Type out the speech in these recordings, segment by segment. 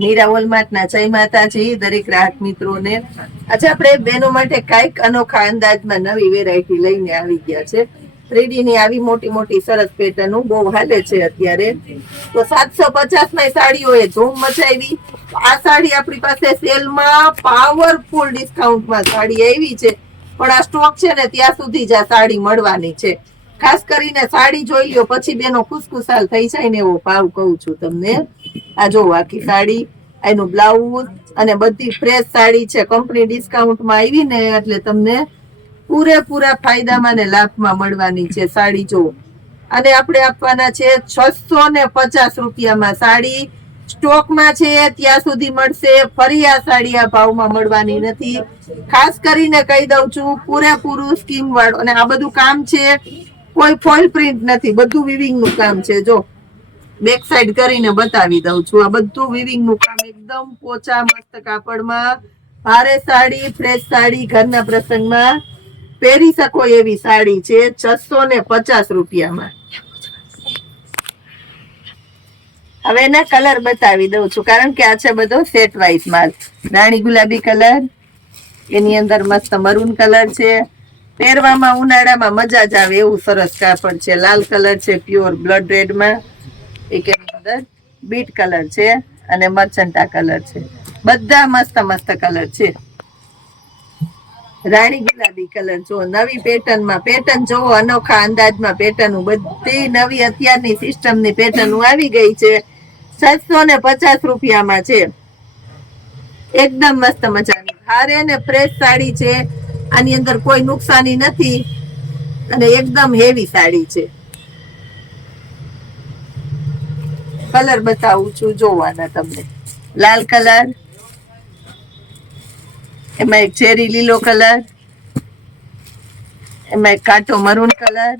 મીરા વોલમાર્ટના જય માતાજી, દરેક ગ્રાહક મિત્રોને. આજે આપણે બહેનો માટે કાંઈક અનોખા અંદાજમાં નવી વેરાયટી લઈને આવી ગયા છે. થ્રીડી ની આવી મોટી મોટી સરસ પેટર્ન બહુ હાલે છે અત્યારે. તો સાતસો પચાસમાં સાડીઓ એ ધૂમ મચાવી. આ સાડી આપણી પાસે સેલમાં પાવરફુલ ડિસ્કાઉન્ટમાં સાડી આવી છે. પણ આ સ્ટોક છે ને ત્યાં સુધી જ આ સાડી મળવાની છે. ખાસ કરીને સાડી જોઈ લો પછી બેનો ખુશખુશાલ થઈ જાય ને એવો ભાવ કહું છું તમને. આ જો આખી સાડી, એનું બ્લાઉઝ અને બધી ફ્રેશ સાડી છે. કંપની ડિસ્કાઉન્ટમાં આવી ને એટલે તમને પૂરેપૂરા ફાયદામાં ને લાભમાં મળવાની છે સાડી જો. અને આપણે આપવાના છે છસો ને પચાસ રૂપિયામાં સાડી. સ્ટોકમાં છે ત્યાં સુધી મળશે. ફરી આ સાડી આ ભાવમાં મળવાની નથી. ખાસ કરીને કહી દઉં છું, પૂરેપૂરું સ્કીમ વાળું. અને આ બધું કામ છે, કોઈ ફોઇલ પ્રિન્ટ નથી. બધું વિવિંગનું કામ છે, જો. બેક સાઈડ કરીને બતાવી દઉં છું. આ બધું વિવિંગનું કામ એકદમ પોચા મસ્ત કાપડમાં. ભારે સાડી ફ્રેશ સાડી ઘરના પ્રસંગમાં. પહેરી શકો એવી સાડી છે છસો ને પચાસ રૂપિયામાં. હવે એના કલર બતાવી દઉં છું, કારણ કે આ છે બધો સેટ વાઇઝ માલ. રાણી ગુલાબી કલર એની અંદર મસ્ત મરૂન કલર છે. પહેરવામાં ઉનાળામાં મજા જ આવે એવું સરસ કાપડ છે. લાલ કલર છે પ્યોર બ્લડ રેડમાં એક એની અંદર બીટ કલર છે અને મર્ચન્ટા કલર છે. બધા મસ્ત મસ્ત કલર છે. રાણી ગુલાબી કલર જો નવી પેટર્નમાં પેટર્ન જોવો અનોખા અંદાજમાં પેટર્ન બધી નવી અત્યારની સિસ્ટમની પેટર્ન આવી ગઈ છે. સાતસો ને પચાસ રૂપિયામાં છે. એકદમ મસ્ત મજાની. ભારે ને ફ્રેશ સાડી છે. આની અંદર કોઈ નુકસાની નથી. અને એકદમ હેવી સાડી છે. કલર બતાવું છું, જોવાના તમને. લાલ કલર, એમાં એક ચેરી લીલો કલર, એમાં એક કાટો મરૂન કલર,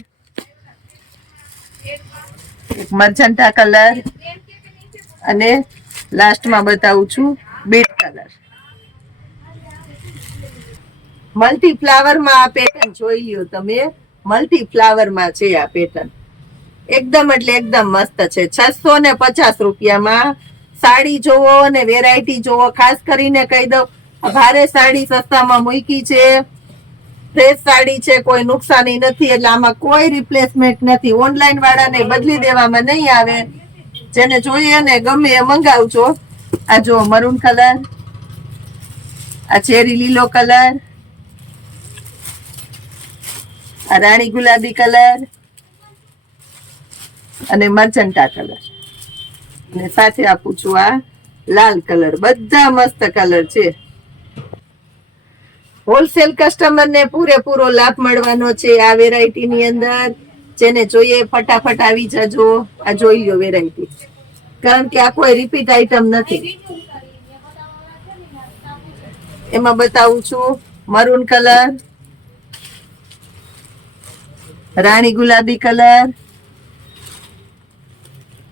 એક મરજન્ટા કલર અને લાસ્ટમાં બતાવું છું બીટ કલર. મલ્ટી ફ્લાવરમાં આ પેટર્ન જોઈ લ્યો તમે. મલ્ટી ફ્લાવરમાં છે આ પેટર્ન એકદમ એટલે એકદમ મસ્ત છે. છસો ને પચાસ રૂપિયામાં સાડી જોવો અને વેરાયટી જોવો. ખાસ કરીને કહી દઉં ભારે સાડી સસ્તામાં મૂકી છે. ફ્રેશ સાડી છે, કોઈ નુકસાની નથી. એટલે આમાં કોઈ રિપ્લેસમેન્ટ નથી. ઓનલાઈન વાળાને બદલી દેવામાં નહીં આવે. જેને જોઈએ ને ગમે એ મંગાવજો. આ જો મરૂન કલર આ ચેરી લીલો કલર આ રાણી ગુલાબી કલર અને મર્ચન્ટા કલર. અને સાથે આપું છું આ લાલ કલર. બધા મસ્ત કલર છે. હોલસેલ કસ્ટમર ને પૂરેપૂરો લાભ મળવાનો છે આ વેરાયટી ની અંદર. જેને જોઈએ ફટાફટ આવી જજો. આ જોઈ લો વેરાયટી કારણ કે આ કોઈ રિપીટ આઈટમ નથી. એમાં બતાવું છું. Maroon colour. રાણી ગુલાબી કલર.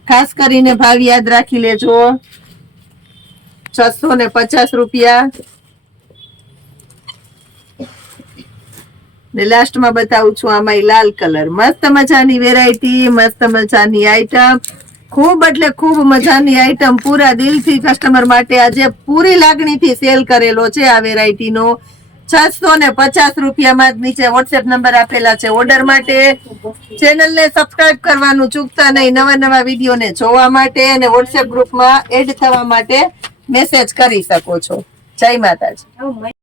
ખાસ કરીને ભાવ યાદ રાખી લેજો. છસો ને પચાસ રૂપિયા. ને લાસ્ટમાં બતાવું છું આમાં લાલ કલર મસ્ત મજાની વેરાયટી મસ્ત મજાની આઈટમ ખૂબ એટલે ખૂબ મજાની આઈટમ પૂરા દિલથી કસ્ટમર માટે આજે પૂરી લાગણીથી સેલ કરેલો છે આ વેરાયટીનો છસો ને પચાસ રૂપિયામાં જ નીચે વોટ્સએપ નંબર આપેલા છે. ઓર્ડર માટે ચેનલને સબસ્ક્રાઇબ કરવાનું ચૂકતા નહીં. નવા નવા વિડીયોને જોવા માટે અને વોટ્સએપ ગ્રુપમાં એડ થવા માટે મેસેજ કરી શકો છો. જય માતાજી.